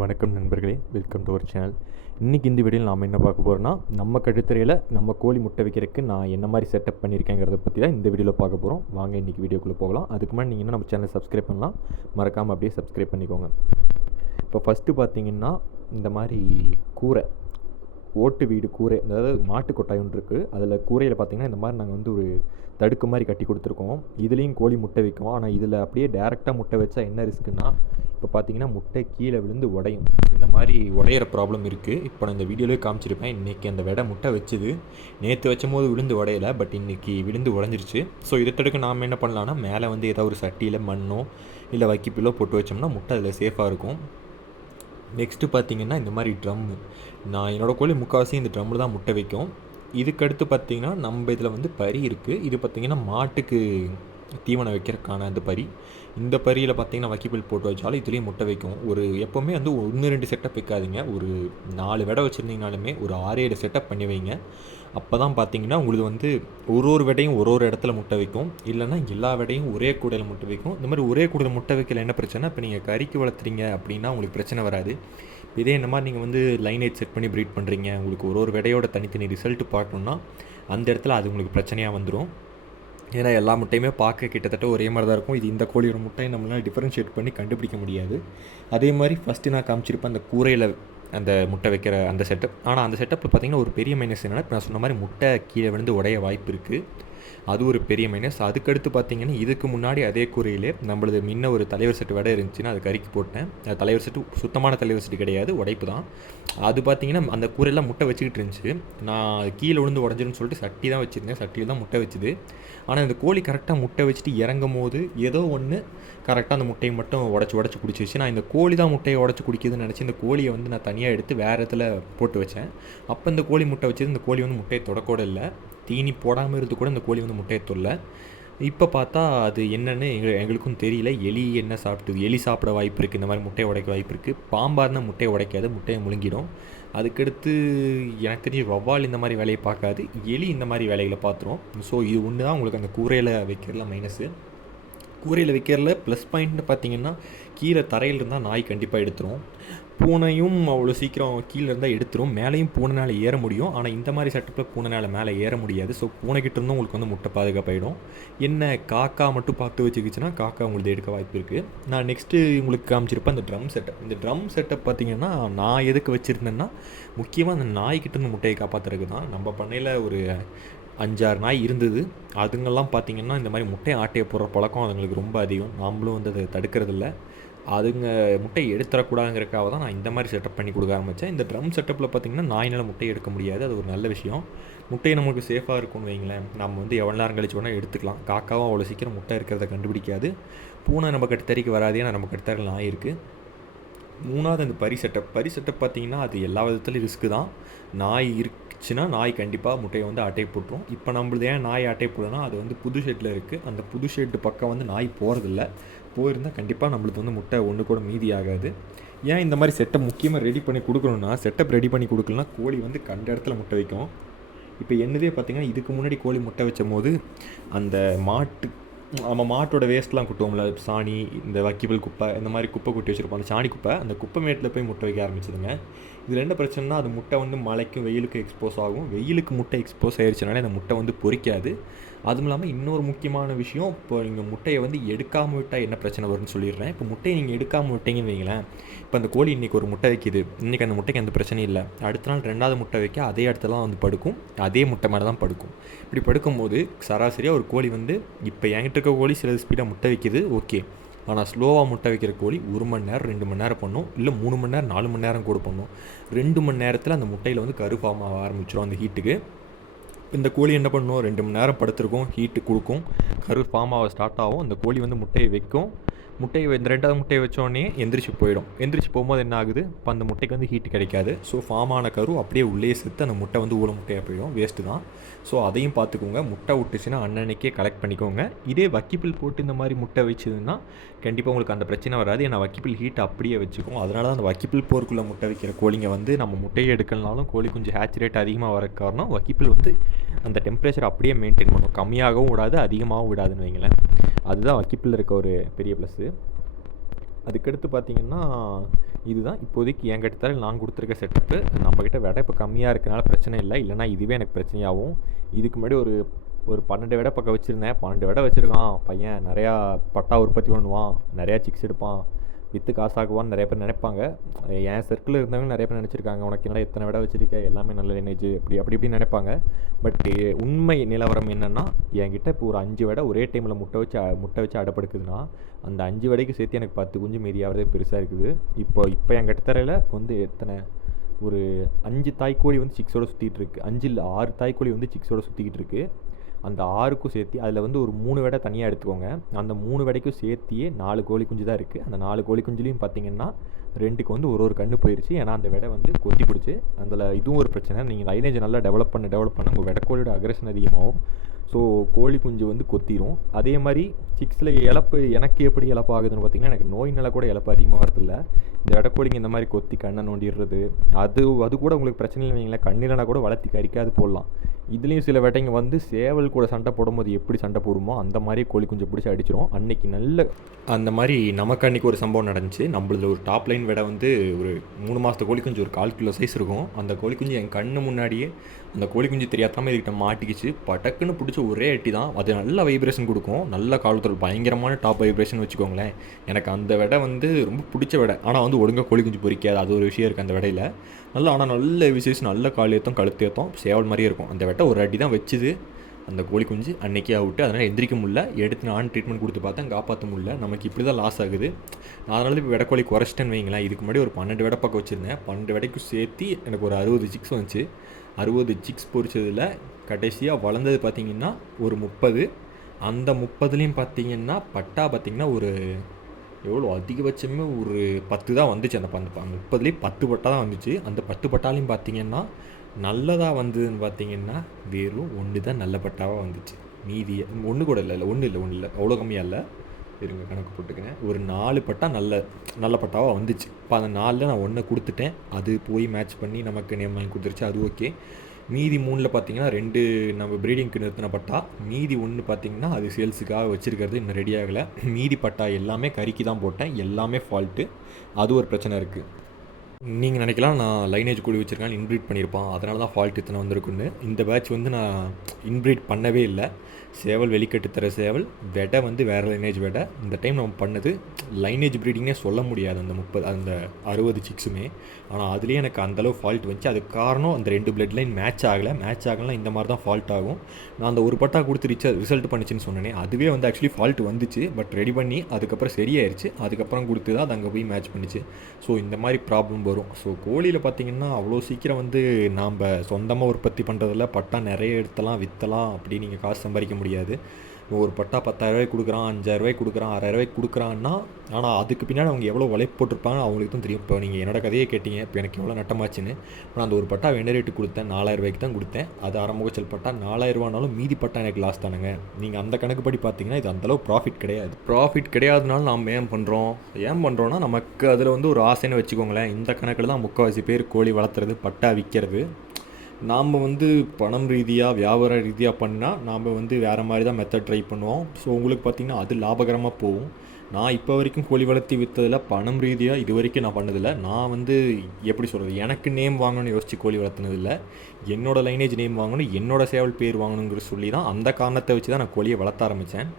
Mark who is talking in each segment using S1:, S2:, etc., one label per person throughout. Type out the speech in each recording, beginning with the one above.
S1: வணக்கம் நண்பர்களே welcome to our channel இன்றைக்கி இந்த வீடியோவில் நாம் என்ன பார்க்க போகிறோம்னா நம்ம கழுத்துறையில் நம்ம கோழி முட்டை வைக்கிறதுக்கு நான் என்ன மாதிரி செட்டப் பண்ணியிருக்கேங்கிறத பற்றி தான் இந்த வீடியோவில் பார்க்க போகிறோம் வாங்க இன்றைக்கி வீடியோக்குள்ளே போகலாம். அதுக்கு முன்னாடி நீங்கள் நம்ம சேனலை சப்ஸ்கிரைப் பண்ணலாம். மறக்காமல் அப்படியே சப்ஸ்கிரைப் பண்ணிக்கோங்க. இப்போ ஃபஸ்ட்டு பார்த்தீங்கன்னா இந்த மாதிரி கூரை ஓட்டு வீடு கூரை அதாவது மாட்டு கொட்டாய் ஒன்று இருக்குது அதில் கூரையில் பார்த்தீங்கன்னா இந்த மாதிரி நாங்கள் வந்து ஒரு தடுக்கு மாதிரி கட்டி கொடுத்துருக்கோம். இதுலேயும் கோழி முட்டை வைக்கும் ஆனால் இதில் அப்படியே டேரெக்டாக முட்டை வச்சா என்ன ரிஸ்க்குன்னா இப்போ பார்த்தீங்கன்னா முட்டை கீழே விழுந்து உடையும். இந்த மாதிரி உடையிற ப்ராப்ளம் இருக்குது இப்போ நான் இந்த வீடியோலேயே காமிச்சிருப்பேன். இன்றைக்கி அந்த விடை முட்டை வச்சுது. நேற்று வச்சும் போது விழுந்து உடையலை பட் இன்றைக்கி விழுந்து உடஞ்சிருச்சு. ஸோ இதை தடுக்க நாம் என்ன பண்ணலாம்னா மேலே வந்து ஏதாவது ஒரு சட்டியில் மண்ணோ இல்லை வைக்கிப்பிலோ போட்டு வச்சோம்னா முட்டை அதில் சேஃபாக இருக்கும். நெக்ஸ்ட்டு பார்த்தீங்கன்னா இந்த மாதிரி ட்ரம்மு நான் என்னோடய கோழி முக்கால்வாசி இந்த ட்ரம்மில் தான் முட்டை வைக்கும். இதுக்கடுத்து பார்த்தீங்கன்னா நம்ம இதில் வந்து பறி இருக்குது இது பார்த்தீங்கன்னா மாட்டுக்கு தீவனம் வைக்கிறதுக்கான அந்த பரி. இந்த பரியில் பார்த்தீங்கன்னா வக்கிப்பில் போட்டு வச்சாலும் இதுலேயும் முட்டை வைக்கும். ஒரு எப்போவுமே வந்து ஒன்று ரெண்டு செட்டப் வைக்காதீங்க. ஒரு நாலு விடை வச்சுருந்தீங்கனாலுமே ஒரு ஆறு ஏழு செட்டப் பண்ணி வைங்க. அப்போ தான் பார்த்தீங்கன்னா உங்களுக்கு வந்து ஒரு ஒரு விடையும் ஒரு ஒரு இடத்துல முட்டை வைக்கும். இல்லைன்னா எல்லா விடையும் ஒரே கூடையில் முட்டை வைக்கும். இந்த மாதிரி ஒரே கூடையில் முட்டை வைக்கல என்ன பிரச்சனை? இப்போ நீங்கள் கறிக்கு வளர்த்துறீங்க அப்படின்னா உங்களுக்கு பிரச்சனை வராது. இதே இந்த மாதிரி நீங்கள் வந்து லைனேஜ் செட் பண்ணி ப்ரீட் பண்ணுறீங்க உங்களுக்கு ஒரு ஒரு விடையோட தனித்தனி ரிசல்ட் பார்க்கணுன்னா அந்த இடத்துல அது உங்களுக்கு பிரச்சனையாக வந்துடும் ஏன்னா எல்லா முட்டையுமே பார்க்க கிட்டத்தட்ட ஒரே மாதிரி தான் இருக்கும். இது இந்த கோழியோட முட்டையை நம்மளால் டிஃப்ரென்ஷியேட் பண்ணி கண்டுபிடிக்க முடியாது. அதே மாதிரி ஃபஸ்ட்டு நான் காமிச்சிருப்பேன் அந்த கூரையில் அந்த முட்டை வைக்கிற அந்த செட்டப் ஆனால் அந்த செட்டப்பில் பார்த்திங்கன்னா ஒரு பெரிய மைனஸ் என்னென்னா இப்போ நான் சொன்ன மாதிரி முட்டை கீழே விழுந்து உடைய வாய்ப்பு இருக்குது அது ஒரு பெரிய மைனஸ் அதுக்கடுத்து பார்த்திங்கன்னா இதுக்கு முன்னாடி அதே கூரையிலே நம்மளது முன்ன ஒரு தலைவர் செட்டு வடை இருந்துச்சுன்னா அது கறிக்கு போட்டேன். அது தலைவர் செட்டு சுத்தமான தலைவர் செட்டு கிடையாது உடைப்பு தான். அது பார்த்தீங்கன்னா அந்த கூரையெல்லாம் முட்டை வச்சுக்கிட்டு இருந்துச்சு. நான் கீழே விழுந்து உடஞ்சிருன்னு சொல்லிட்டு சட்டி தான் வச்சுருந்தேன். சட்டியில் தான் முட்டை வச்சுது. ஆனால் இந்த கோழி கரெக்டாக முட்டை வச்சுட்டு இறங்கும் போது ஏதோ ஒன்று கரெக்டாக அந்த முட்டையை மட்டும் உடச்சி உடச்சி குடிச்சிச்சு நான் இந்த கோழி தான் முட்டையை உடச்சி குடிக்குதுன்னு நினச்சி இந்த கோழியை வந்து நான் தனியாக எடுத்து வேறு இடத்துல போட்டு வச்சேன். அப்போ இந்த கோழி முட்டை வச்சது இந்த கோழி வந்து முட்டையை தொடக்கூட இல்லை. தீனி போடாமல் இருந்து கூட இந்த கோழி வந்து முட்டையை தொல்ல. இப்போ பார்த்தா அது என்னென்னு எங்க எங்களுக்கும் தெரியல. எலி என்ன சாப்பிட்டுது? எலி சாப்பிட வாய்ப்பு இருக்குது இந்த மாதிரி முட்டையை உடைக்க வாய்ப்பு இருக்குது பாம்பாக இருந்தால் முட்டையை உடைக்காது. முட்டையை முழுங்கிடும். அதுக்கடுத்து எனக்கு தெரிஞ்சு வவ்வால் இந்த மாதிரி வேலையை பார்க்காது. எலி இந்த மாதிரி வேலைகளை பார்த்துரும். ஸோ இது ஒன்று தான் உங்களுக்கு அந்த கூரையில் வைக்கிறதுல மைனஸு கூரையில் வைக்கிறதுல ப்ளஸ் பாயிண்ட்னு பார்த்தீங்கன்னா கீழே தரையில் இருந்தால் நாய் கண்டிப்பாக எடுத்துரும். பூனையும் அவ்வளோ சீக்கிரம் கீழே இருந்தால் எடுத்துரும். மேலேயும் பூனைனால் ஏற முடியும். ஆனால் இந்த மாதிரி செட்டப்பில் பூனைனால் மேலே ஏற முடியாது. ஸோ பூனைக்கிட்ட இருந்தும் உங்களுக்கு வந்து முட்டை பாதுகாப்பாயிடும். என்ன காக்கா மட்டும் பார்த்து வச்சுக்கிச்சுன்னா காக்கா உங்களுக்கு எடுக்க வாய்ப்பு இருக்குது நான் நெக்ஸ்ட்டு உங்களுக்கு காமிச்சிருப்பேன் அந்த ட்ரம் செட்டப் இந்த ட்ரம் செட்டப் பார்த்தீங்கன்னா நான் எதுக்கு வச்சுருந்தேன்னா முக்கியமாக அந்த நாய்கிட்ட இருந்து முட்டையை காப்பாற்றுறதுக்கு தான். நம்ம பண்ணையில் ஒரு அஞ்சாறு நாய் இருந்தது. அதுங்கெல்லாம் பார்த்திங்கன்னா இந்த மாதிரி முட்டையை ஆட்டையை போடுற பழக்கம் அதுங்களுக்கு ரொம்ப அதிகம். நாமளும் வந்து அதை தடுக்கிறதில்ல. அதுங்க முட்டையை எடுத்துடக்கூடாதுங்கிறக்காக தான் நான் இந்த மாதிரி செட்டப் பண்ணி கொடுக்க ஆரம்பித்தேன் இந்த ட்ரம் செட்டப்பில் பார்த்திங்கன்னா நாயினால் முட்டையை எடுக்க முடியாது. அது ஒரு நல்ல விஷயம். முட்டையை நமக்கு சேஃபாக இருக்கும்னு வைங்களேன். நம்ம வந்து எவ்வளோ நேரம் கழிச்சு வேணால் எடுத்துக்கலாம். காக்காவும் அவ்வளோ சீக்கிரம் முட்டை இருக்கிறத கண்டுபிடிக்காது. பூனை நம்ம கட்டுத்தறிக்கு வராது ஏன்னா நம்ம கட்டுத்தறில் நாய் இருக்குது மூணாவது அந்த பரி செட்டப் பரி செட்டப் பார்த்திங்கன்னா அது எல்லா விதத்துலையும் ரிஸ்க்கு தான். நாய் இருக்குச்சுன்னா நாய் கண்டிப்பாக முட்டையை வந்து அட்டை போட்டுரும். இப்போ நம்மளது ஏன் நாய் அட்டை போடணும்னா அது வந்து புது ஷெட்டில் இருக்குது அந்த புது ஷெட்டு பக்கம் வந்து நாய் போகிறதில்ல போயிருந்தால் கண்டிப்பாக நம்மளுக்கு வந்து முட்டை ஒன்று கூட மீதி ஆகாது. ஏன் இந்த மாதிரி செட்டப் முக்கியமாக ரெடி பண்ணி கொடுக்கணுன்னா செட்டப் ரெடி பண்ணி கொடுக்கலாம் கோழி வந்து கண்ட இடத்துல முட்டை வைக்கும். இப்போ என்னதே பார்த்திங்கன்னா இதுக்கு முன்னாடி கோழி முட்டை வச்சும் போது அந்த மாட்டு நம்ம மாட்டோட வேஸ்ட்லாம் கொட்டுவோம்ல. சாணி இந்த வக்கிபல் குப்பை இந்த மாதிரி குப்பை கொட்டி வச்சுருப்போம். அந்த சாணி குப்பை அந்த குப்பை மேட்டில் போய் முட்டை வைக்க ஆரம்பிச்சதுங்க. இதில் என்ன பிரச்சனைனா அது முட்டை வந்து மழைக்கும் வெயிலுக்கும் எக்ஸ்போஸ் ஆகும். வெயிலுக்கு முட்டை எக்ஸ்போஸ் ஆயிடுச்சுனாலே அந்த முட்டை வந்து பொறிக்காது. அதுவும் இல்லாமல் இன்னொரு முக்கியமான விஷயம் இப்போ நீங்கள் முட்டையை வந்து எடுக்காமல் விட்டால் என்ன பிரச்சனை வரும்னு சொல்லிடுறேன். இப்போ முட்டையை நீங்கள் எடுக்காமல் விட்டீங்கன்னு வைங்களேன் இப்போ அந்த கோழி இன்றைக்கி ஒரு முட்டை வைக்கிது. இன்றைக்கி அந்த முட்டைக்கு எந்த பிரச்சனையும் இல்லை. அடுத்த நாள் ரெண்டாவது முட்டை வைக்க அதே இடத்துல வந்து படுக்கும். அதே முட்டை மேலே தான் படுக்கும். இப்படி படுக்கும்போது சராசரியாக ஒரு கோழி வந்து இப்போ என்கிட்ட இருக்க கோழி சில ஸ்பீடாக முட்டை வைக்கிது ஓகே. ஆனால் ஸ்லோவாக முட்டை வைக்கிற கோழி ஒரு மணி நேரம் ரெண்டு மணி நேரம் பண்ணும். இல்லை மூணு மணி நேரம் நாலு மணி நேரம் கூட பண்ணும். ரெண்டு மணி நேரத்தில் அந்த முட்டையில் வந்து கரு ஃபார்ம் ஆக ஆரம்பிச்சிடும் அந்த ஹீட்டுக்கு இந்த கோழி என்ன பண்ணும்? ரெண்டு மணி நேரம் படுத்துருக்கும் ஹீட்டு கொடுக்கும். கரு ஃபார்ம் ஆக ஸ்டார்ட் ஆகும். அந்த கோழி வந்து முட்டையை வைக்கும். முட்டையை இந்த ரெண்டாவது முட்டையை வச்சோடனே எந்திரிச்சு போயிடும். எந்திரிச்சு போகும்போது என்ன ஆகுது? இப்போ அந்த முட்டைக்கு வந்து ஹீட் கிடைக்காது. ஸோ ஃபார்ம் ஆன கரு அப்படியே உள்ளே செத்து அந்த முட்டை வந்து ஊழ முட்டையாக போயிடும். வேஸ்ட்டு தான். ஸோ அதையும் பார்த்துக்கோங்க. முட்டை விட்டுச்சுன்னா அன்னன்னைக்கே கலெக்ட் பண்ணிக்கோங்க. இதே வக்கிப்பில் போட்டு இந்த மாதிரி முட்டை வச்சதுன்னா கண்டிப்பாக உங்களுக்கு அந்த பிரச்சனை வராது. ஏன்னா வக்கிப்பில் ஹீட் அப்படியே வச்சுக்கும். அதனால தான் அந்த வக்கிப்பில் போருக்குள்ளே முட்டை வைக்கிற கோழிங்க வந்து நம்ம முட்டையை எடுக்கலனாலும் கோழி கொஞ்சம் ஹேச் ரேட் அதிகமாக வர காரணம் வக்கிப்பில் வந்து அந்த டெம்பரேச்சர் அப்படியே மெயின்டைன் பண்ணும். கம்மியாகவும் விடாது அதிகமாகவும் விடாதுன்னு வைங்களேன். அதுதான் வக்கிப்பில் இருக்க ஒரு பெரிய ப்ளஸ்ஸு அதுக்கடுத்து பார்த்தீங்கன்னா இதுதான் இப்போதைக்கு என் கட்டுத்தர நான் கொடுத்துருக்க செட்டப்பு நம்மக்கிட்ட விட இப்போ கம்மியாக இருக்கனால பிரச்சனை இல்லை. இல்லைனா இதுவே எனக்கு பிரச்சனையாகும் இதுக்கு முன்னாடி ஒரு ஒரு பன்னெண்டு விடை பக்கம் வச்சுருந்தேன். பன்னெண்டு விடை வச்சுருக்கான். பையன் நிறையா பட்டா உற்பத்தி பண்ணுவான். நிறையா சிக்ஸ் எடுப்பான். விற்று காசாக்குவான்னு நிறைய பேர் நினைப்பாங்க. என் சர்க்கிளில் இருந்தவங்க நிறைய பேர் நினச்சிருக்காங்க. உனக்கு என்னடா எத்தனை விட வச்சுருக்க? எல்லாமே நல்ல லினேஜ் அப்படி அப்படி இப்படி நினைப்பாங்க. பட் உண்மை நிலவரம் என்னென்னா என்கிட்ட இப்போ ஒரு அஞ்சு விட ஒரே டைமில் முட்டை வச்சு முட்டை வச்சு அடைப்படுக்குதுன்னா அந்த அஞ்சு விடைக்கு சேர்த்து எனக்கு பத்து குஞ்சு மீதியாகிறதே பெருசாக இருக்குது. இப்போ இப்போ என் கட்டுத்தரையில் இப்போ வந்து எத்தனை? ஒரு அஞ்சு தாய்க்கோழி வந்து சிக்ஸோட சுற்றிட்டு இருக்கு. அஞ்சு இல்லை ஆறு தாய்க்கோழி வந்து சிக்ஸோட சுற்றிக்கிட்டு இருக்கு. அந்த ஆறுக்கும் சேர்த்து அதில் வந்து ஒரு மூணு விடை தனியாக எடுத்துக்கோங்க. அந்த மூணு விடைக்கும் சேர்த்தியே நாலு கோழி குஞ்சு தான் இருக்குது அந்த நாலு கோழி குஞ்சுலையும் பார்த்தீங்கன்னா ரெண்டுக்கு வந்து ஒரு ஒரு கண்ணு போயிடுச்சு ஏன்னா அந்த விடை வந்து கொத்தி பிடிச்சி அதில் இதுவும் ஒரு பிரச்சனை. நீங்கள் லைனேஜ் நல்லா டெவலப் பண்ண டெவலப் பண்ண. உங்கள் விடக்கோழியோட அக்ரஷன் அதிகமாகும். ஸோ கோழி குஞ்சு வந்து கொத்திரும். அதே மாதிரி சிக்ஸில் இழப்பு எனக்கு எப்படி இழப்பு ஆகுதுன்னு பார்த்தீங்கன்னா எனக்கு நோயினால கூட இழப்பு அதிகமாகிறதில்ல இந்த விடக்கோழிங்க இந்த மாதிரி கொத்தி கண்ணை நோண்டிடுறது அது அது கூட உங்களுக்கு பிரச்சனை இல்லைங்களா வைங்களேன். கண்ணிலனா கூட வளர்த்தி கறிக்காது போடலாம். இதுலேயும் சில வேட்டைங்க வந்து சேவல் கூட சண்டை போடும்போது எப்படி சண்டை போடுமோ அந்த மாதிரி கோழி குஞ்சு பிடிச்சி அடிச்சிரும். அன்னைக்கு நல்ல அந்த மாதிரி நமக்கு அன்னைக்கு ஒரு சம்பவம் நடந்துச்சு. நம்மளது ஒரு டாப் லைன் விட வந்து ஒரு மூணு மாதத்து கோழி குஞ்சு ஒரு கால் கிலோ சைஸ் இருக்கும். அந்த கோழி குஞ்சு என் கண்ணு முன்னாடியே அந்த கோழி குஞ்சு தெரியாதாமல் இதுக்கிட்ட மாட்டிக்கிச்சு. படக்குன்னு பிடிச்ச ஒரே அட்டி தான். அது நல்ல வைப்ரேஷன் கொடுக்கும். நல்ல காலத்தில் பயங்கரமான டாப் வைப்ரேஷன் வச்சுக்கோங்களேன். எனக்கு அந்த விடை வந்து ரொம்ப பிடிச்ச விடை. ஆனால் வந்து ஒழுங்காக கோழி குஞ்சு பொரிக்காது அது ஒரு விஷயம் இருக்குது அந்த விடையில. நல்லா ஆனால் நல்ல விசேஷம் நல்ல கால் கழுத்தேத்தம் கழுத்து சேவல் மாதிரியே இருக்கும். அந்த வெட்டை ஒரு அடி தான் வச்சுது. அந்த கோழி குஞ்சு அன்னைக்கே அவுட்டு. அதனால் எந்திரிக்க முடில எடுத்து நான் ட்ரீட்மெண்ட் கொடுத்து பார்த்தேன். காப்பாற்ற முடியல. நமக்கு இப்படி தான் லாஸ் ஆகுது. நான் அதனால இப்போ விடக்கோழி குறைச்சிட்டேன்னு வைங்களேன். இதுக்கு முன்னாடி ஒரு பன்னெண்டு விடை பக்கம் வச்சுருந்தேன். பன்னெண்டு விடைக்கும் சேர்த்து எனக்கு ஒரு அறுபது சிக்ஸ் வந்துச்சு. அறுபது சிக்ஸ் பொறிச்சதில் கடைசியாக வளர்ந்தது பார்த்தீங்கன்னா ஒரு முப்பது. அந்த முப்பதுலேயும் பார்த்தீங்கன்னா பட்டா பார்த்தீங்கன்னா ஒரு எவ்வளோ அதிகபட்சமே ஒரு பத்து தான் வந்துச்சு அந்த பந்து. முப்பதுலேயே பத்து பட்டா தான் வந்துச்சு. அந்த பத்து பட்டாலையும் பார்த்தீங்கன்னா நல்லதாக வந்ததுன்னு பார்த்தீங்கன்னா வெறும் ஒன்று தான் நல்ல பட்டாவாக வந்துச்சு. மீதி ஒன்று கூட இல்லை இல்லை ஒன்றும் இல்லை ஒன்றும் இல்லை. அவ்வளோ கம்மியாக இல்லை. இருங்க கணக்கு போட்டுக்கிறேன். ஒரு நாலு பட்டா நல்ல நல்ல பட்டாவாக வந்துச்சு. இப்போ அந்த நாலில் நான் ஒன்றை கொடுத்துட்டேன். அது போய் மேட்ச் பண்ணி நமக்கு நேம் வாங்கி கொடுத்துருச்சு. அது ஓகே மீதி மூணில் பார்த்தீங்கன்னா ரெண்டு நம்ம ப்ரீடிங்க்கு நிறுத்தின பட்டா. மீதி ஒன்று பார்த்தீங்கன்னா அது சேல்ஸுக்காக வச்சுருக்கிறது இன்னும் ரெடி ஆகலை. மீதி பட்டா எல்லாமே கறிக்கு தான் போட்டேன். எல்லாமே ஃபால்ட்டு அது ஒரு பிரச்சனை இருக்குது நீங்கள் நினைக்கலாம் நான் லைனேஜ் கூடி வச்சுருக்கேன் இன்ப்ரீட் பண்ணியிருப்பான் அதனால தான் ஃபால்ட் இத்தனை வந்திருக்குன்னு. இந்த பேட்ச் வந்து நான் இன்ப்ரீட் பண்ணவே இல்லை. சேவல் வெளிக்கட்டு தர சேவல் வெடை வந்து வேறு லைனேஜ் வெடை. இந்த டைம் நம்ம பண்ணது லைனேஜ் ப்ரீடிங்னே சொல்ல முடியாது அந்த முப்பது அந்த அறுபது சிக்ஸுமே ஆனால் அதுலேயே எனக்கு அந்தளவு ஃபால்ட் வந்துச்சு. அதுக்கு காரணம் அந்த ரெண்டு பிளட் லைன் மேட்ச் ஆகலை. மேட்ச் ஆகலாம் இந்த மாதிரி தான் ஃபால்ட் ஆகும். நான் அந்த ஒரு பட்டா கொடுத்து ரிச்ச ரிசல்ட் பண்ணிச்சுன்னு சொன்னேனே அதுவே வந்து ஆக்சுவலி ஃபால்ட் வந்துச்சு. பட் ரெடி பண்ணி அதுக்கப்புறம் சரியாயிருச்சு. அதுக்கப்புறம் கொடுத்து தான் அது அங்கே போய் மேட்ச் பண்ணிச்சு. ஸோ இந்த மாதிரி ப்ராப்ளம் வரும். ஸோ கோழியில் பார்த்தீங்கன்னா அவ்வளோ சீக்கிரம் வந்து நாம் சொந்தமாக உற்பத்தி பண்ணுறதில் பட்டா நிறைய எடுத்தலாம் விற்றலாம் அப்படி நீங்கள் காசு சம்பாதிக்க முடியாது. ஒரு பட்டா பத்தாயிரரூவாய்க்கு கொடுக்குறான் அஞ்சாயிரரூவாய்க்கு கொடுக்குறான் ஆறாயிரரூவாய்க்கு கொடுக்குறான்னா ஆனால் அதுக்கு பின்னாடி அவங்க எவ்வளோ உழைப்பு போட்டிருப்பாங்க அவங்களுக்கு தான் தெரியும். இப்போ நீங்கள் என்னோட கதையை கேட்டீங்க இப்போ எனக்கு எவ்வளோ நட்டமாச்சுன்னு. நான் அந்த ஒரு பட்டா வெண்ட ரேட்டு கொடுத்தேன்? நாலாயிரரூவாய்க்கு தான் கொடுத்தேன். அது அறமுகச்சல் பட்டா நாலாயிரரூவானாலும் மீதி பட்டா எனக்கு லாஸ் தானுங்க. நீங்கள் அந்த கணக்குப்படி பார்த்தீங்கன்னா இது அந்தளவு ப்ராஃபிட் கிடையாது. ப்ராஃபிட் கிடையாதுனாலும் நாம் ஏன் பண்ணுறோம் ஏன் பண்ணுறோன்னா நமக்கு அதில் வந்து ஒரு ஆசைன்னு வச்சுக்கோங்களேன். இந்த கணக்கில் தான் முக்கால்வாசி பேர் கோழி வளர்த்துறது பட்டா விற்கிறது. நாம் வந்து பணம் ரீதியாக வியாபார ரீதியாக பண்ணால் நாம் வந்து வேறு மாதிரி தான் மெத்தட் ட்ரை பண்ணுவோம். ஸோ உங்களுக்கு பார்த்திங்கன்னா அது லாபகரமாக போகும். நான் இப்போ வரைக்கும் கோழி வளர்த்தி விற்றதில் பணம் ரீதியாக இது வரைக்கும் நான் பண்ணதில்லை. நான் வந்து எப்படி சொல்கிறது எனக்கு நேம் வாங்கணும்னு யோசித்து கோழி வளர்த்துனதில்லை. என்னோடய லைனேஜ் நேம் வாங்கணும் என்னோட சேவல் பேர் வாங்கணுங்கிற சொல்லி தான் அந்த காரணத்தை வச்சு தான் நான் கோழியை வளர்த்த ஆரம்பித்தேன்.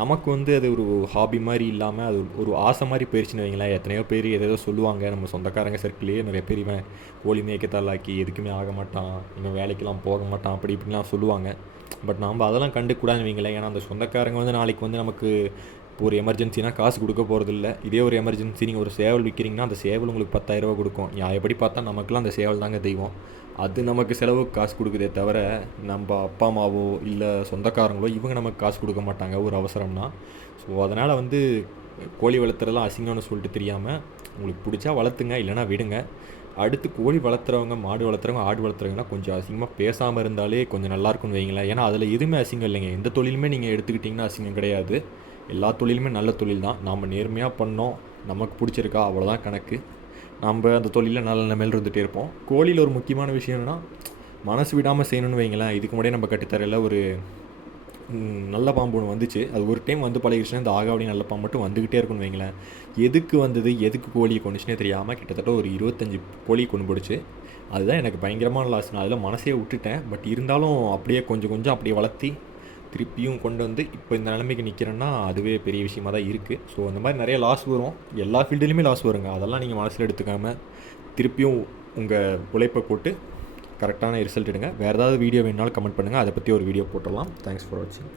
S1: நமக்கு வந்து அது ஒரு ஹாபி மாதிரி இல்லாமல் அது ஒரு ஆசை மாதிரி போயிடுச்சுன்னு வைங்களேன். எத்தனையோ பேர் எதேதோ சொல்லுவாங்க. நம்ம சொந்தக்காரங்க சர்க்கிளையே நிறைய பேர் இவன் கோழி மேய்க்கத்தாளாக்கி எதுக்குமே ஆக மாட்டான். இவன் வேலைக்கெல்லாம் போக மாட்டான். அப்படி இப்படிலாம் சொல்லுவாங்க. பட் நாம் அதெல்லாம் கண்டுக்கூடாதுன்னு வைங்களேன். ஏன்னா அந்த சொந்தக்காரங்க வந்து நாளைக்கு வந்து நமக்கு இப்போ ஒரு எமர்ஜென்சினா காசு கொடுக்க போகிறதில்ல இதே ஒரு எமர்ஜென்சி நீங்கள் ஒரு சேவல் விற்கிறீங்கன்னா அந்த சேவல் உங்களுக்கு பத்தாயிரரூபா கொடுக்கும். எப்படி பார்த்தா நமக்குலாம் அந்த சேவல் தாங்க தெய்வம். அது நமக்கு செலவுக்கு காசு கொடுக்குதே தவிர நம்ம அப்பா அம்மாவோ இல்லை சொந்தக்காரங்களோ இவங்க நமக்கு காசு கொடுக்க மாட்டாங்க ஒரு அவசரம்னா. ஸோ அதனால் வந்து கோழி வளர்த்துறதெல்லாம் அசிங்கம்னு சொல்லிட்டு தெரியாமல் உங்களுக்கு பிடிச்சா வளர்த்துங்க இல்லைனா விடுங்க. அடுத்து கோழி வளர்த்துறவங்க மாடு வளர்த்துறவங்க ஆடு வளர்த்துறவங்கன்னா கொஞ்சம் அசிங்கமாக பேசாமல் இருந்தாலே கொஞ்சம் நல்லா இருக்கும்னு வைங்களேன் ஏன்னா அதில் எதுவுமே அசிங்கம் இல்லைங்க. எந்த தொழிலுமே நீங்கள் எடுத்துக்கிட்டிங்கன்னா அசிங்கம் கிடையாது. எல்லா தொழிலுமே நல்ல தொழில் தான். நாம் நேர்மையாக பண்ணோம். நமக்கு பிடிச்சிருக்கா? அவ்வளோதான் கணக்கு. நம்ம அந்த தொழிலில் நல்ல நிலைமையில் இருந்துகிட்டே இருப்போம். கோழியில் ஒரு முக்கியமான விஷயம் என்னென்னா மனசு விடாமல் செய்யணும்னு வைங்களேன் இதுக்கு முன்னாடியே நம்ம கட்டித்தரையில் ஒரு நல்ல பாம்பு ஒன்று வந்துச்சு. அது ஒரு டைம் வந்து பழகிடுச்சுன்னா இந்த ஆகாவடி நல்ல பாம்பு மட்டும் வந்துக்கிட்டே இருக்கும்னு வைங்களேன். எதுக்கு வந்தது எதுக்கு கோழியை கொண்டுச்சுனே தெரியாமல் கிட்டத்தட்ட ஒரு இருபத்தஞ்சி கோழியை கொண்டு போடுச்சு அதுதான் எனக்கு பயங்கரமான லாஸ் நான் அதில் மனசே விட்டுட்டேன். பட் இருந்தாலும் அப்படியே கொஞ்சம் கொஞ்சம் அப்படியே வளர்த்தி திருப்பியும் கொண்டு வந்து இப்போ இந்த நிலைமைக்கு நிற்கிறேன்னா அதுவே பெரிய விஷயமா தான் இருக்குது ஸோ அந்த மாதிரி நிறைய லாஸ் வரும். எல்லா ஃபீல்டுலேயுமே லாஸ் வருங்க. அதெல்லாம் நீங்கள் மனசில் எடுத்துக்காமல் திருப்பியும் உங்கள் உழைப்பை போட்டு கரெக்டான ரிசல்ட் எடுங்க. வேறு ஏதாவது வீடியோ வேணுனாலும் கமெண்ட் பண்ணுங்கள் அதை பற்றி ஒரு வீடியோ போட்டுடலாம். தேங்க்ஸ் ஃபார் வாட்சிங்